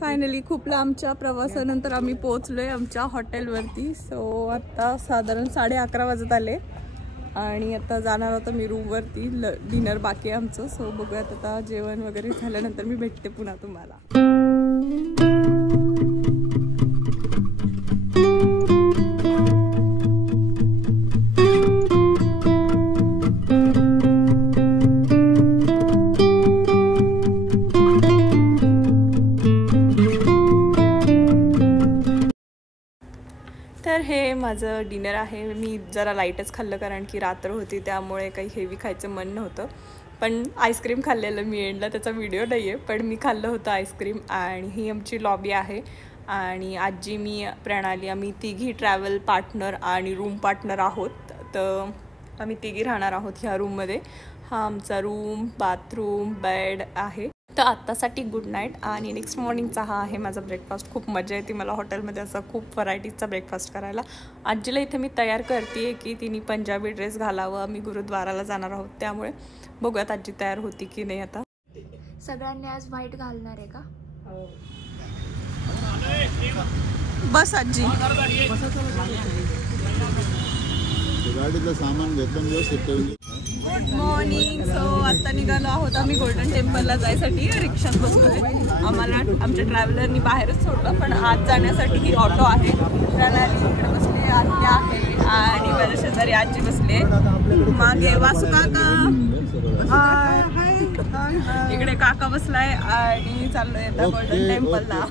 Finally खूप लांबच्या प्रवासानंतर आम्ही पोहोचलोय आमच्या हॉटेलवरती. सो आता साधारण 11:30 वाजत आले आणि आता जाणार होतं मी रूमवरती. डिनर बाकी आहे आमचं. सो बघूयात आता जेवण वगैरे झाल्यानंतर मी भेटते पुन्हा तुम्हाला. तर हे माझं डिनर आहे. मी जरा लाईटच खाल्लं कारण की रात्र होती त्यामुळे काही हेवी खायचं मन नव्हतं. पण आईस्क्रीम खाल्लेलं मी एंडला, त्याचा व्हिडिओ नाही आहे पण मी खाल्लं होतं आईस्क्रीम. आणि ही आमची लॉबी आहे आणि आजी, मी, प्रणाली आम्ही तिघी ट्रॅव्हल पार्टनर आणि रूम पार्टनर आहोत. तर आम्ही तिघी राहणार आहोत ह्या रूममध्ये. हा आमचा रूम, बाथरूम, बेड आहे. तर आत्तासाठी गुड नाईट. आणि नेक्स्ट मॉर्निंगचा हा आहे माझा ब्रेकफास्ट. खूप मजा येते मला हॉटेलमध्ये असं खूप व्हरायटीजचा ब्रेकफास्ट करायला. आजीला इथे मी तयार करते की तिने पंजाबी ड्रेस घालावं. आम्ही गुरुद्वाराला जाणार आहोत त्यामुळे बघूयात आजी तयार होती की नाही. आता सगळ्यांनी आज व्हाईट घालणार आहे का? बस आजी. गाडीतलं सामान घेतलं व्यवस्थित. Good morning. सो आता निघालो आहोत आम्ही गोल्डन टेम्पलला जायसाठी. रिक्षात बसलोय. आम्हाला आमच्या ट्रॅव्हलरनी बाहेरच सोडलं पण आत जाण्यासाठी ही ऑटो आहे. प्रणाली इकडे बसले, आत्या आहे आणि माझ्या शेजारी आजी बसले. मागे वासू काका, इकडे काका बसलाय आणि चाललोय आता गोल्डन टेम्पलला.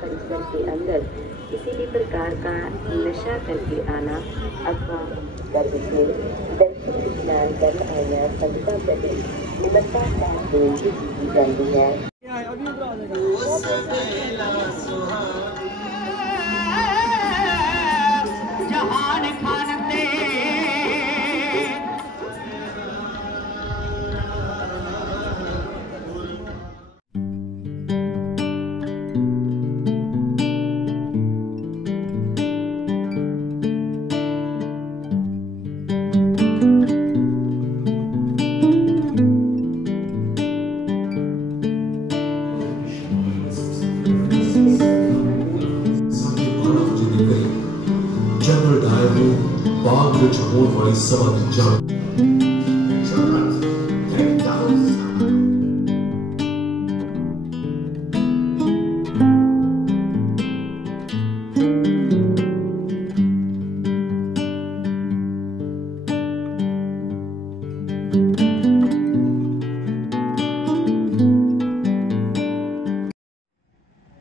परिसर के अंदर किसी भी प्रकार का नशा करके आना अथवा दर्शन स्नान करना या संगता प्रति निमरता का बेनती की जाती है।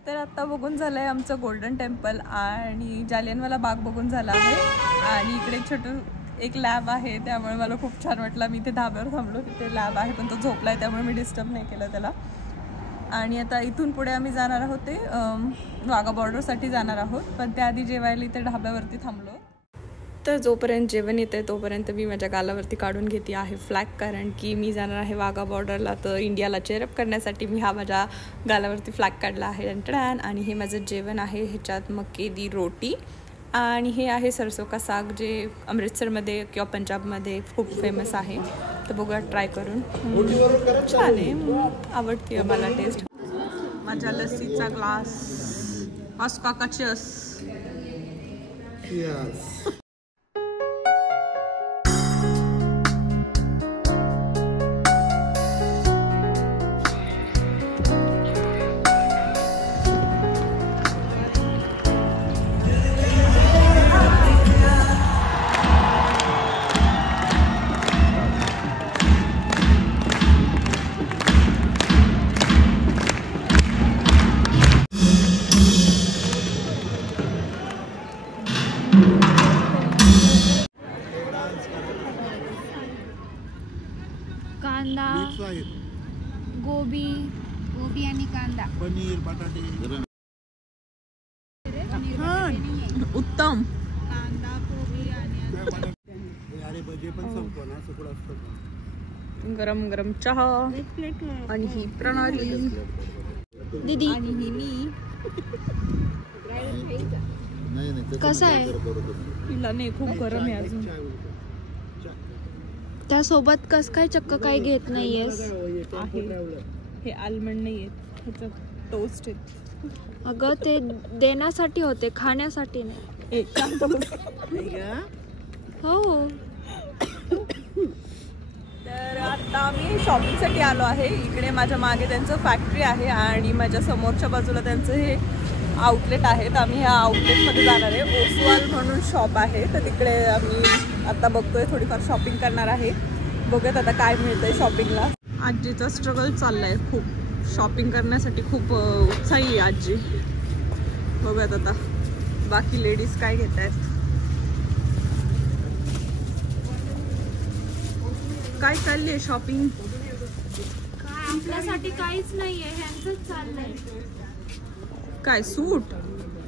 तर आता बघून झालंय आमचं गोल्डन टेम्पल आणि जालियनवाला बाग बघून झाला आहे. आणि इकडे छोटं एक लॅब आहे त्यामुळे मला खूप छान वाटलं. मी इथे धाब्यावर थांबलो, तिथे लॅब आहे पण तो झोपलाय त्यामुळे मी डिस्टर्ब नाही केलं त्याला. आणि आता इथून पुढे आम्ही जाणार आहोत ते वाघा बॉर्डरसाठी जाणार आहोत. पण त्याआधी जेवायला इथे ढाब्यावरती थांबलो. तर जोपर्यंत जेवण येते तोपर्यंत मी माझ्या गालावरती काढून घेते आहे फ्लॅग, कारण की मी जाणार आहे वाघा बॉर्डरला. तर इंडियाला चेअरअप करण्यासाठी मी हा माझ्या गालावरती फ्लॅग काढला आहे. आणि हे माझं जेवण आहे. ह्याच्यात मक्के दी रोटी आणि हे आहे सरसो का साग, जे अमृतसरमध्ये किंवा पंजाबमध्ये खूप फेमस आहे. तर बघूया ट्राय करून. छान आहे, आवडते मला टेस्ट. माझ्या लस्सीचा ग्लास अस्का चस. कांदा, गोबी आणि कांदा, पनीर, बटाटे. उत्तम. कांदा, गोबी आणि गरम गरम चहा. आणि ही प्रणाली दीदी आणि ही मी. नाही कसं आहे? तिला नाही, खूप गरम आहे अजून. त्यासोबत कस काय चक्क काय घेत नाहीयेस? आहे हे आल्मंड नाही आहेत, ह्याच्यात टोस्ट आहेत. अगं ते देण्यासाठी होते, खाण्यासाठी नाही. एक हो. तर आता आम्ही शॉपिंगसाठी आलो आहे. इकडे माझ्या मागे त्यांचं फॅक्टरी आहे आणि माझ्या समोरच्या बाजूला त्यांचं हे आउटलेट आहे. तर आम्ही ह्या आउटलेटमध्ये जाणार आहे. ओसवाल म्हणून शॉप आहे, तर तिकडे आम्ही आता बघतोय, थोडीफार शॉपिंग करणार आहे. बघूयात आता काय मिळतंय शॉपिंगला. आजीचा स्ट्रगल चाललाय खूप, शॉपिंग करण्यासाठी खूप उत्साही आहे आजी. बघूयात आता बाकी लेडीज काय घेत आहेत. काय चालली आहे शॉपिंग? काय आपल्यासाठी काहीच नाहीये, ह्यांचंच चाललंय. काय सूट?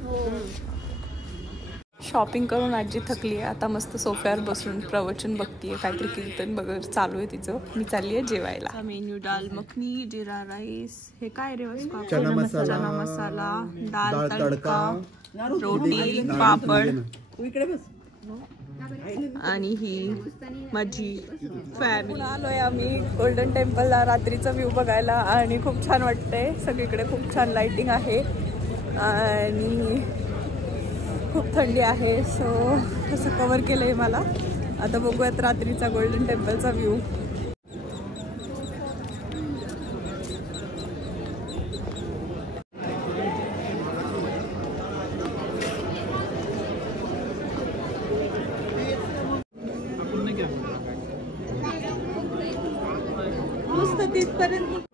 हो. शॉपिंग करून आजी थकली आहे. आता मस्त सोफ्यावर बसून प्रवचन बघतीये, काहीतरी कीर्तन बघ चालू आहे तिचं. मी चालली आहे जेवायला. मेन्यू दाल मखनी, जिरा राईस, हे काय रे वास्को? चना मसाला, दाल तडका, रोटी, पापड आणि ही माझी फॅमिली. आलोय आम्ही गोल्डन टेम्पलला रात्रीचा व्ह्यू बघायला आणि खूप छान वाटतंय. सगळीकडे खूप छान लाइटिंग आहे आणि खूप थंडी आहे. सो तसं कवर केलंय मला. आता बघूयात रात्रीचा गोल्डन टेम्पलचा व्ह्यू. नुसतं तिथपर्यंत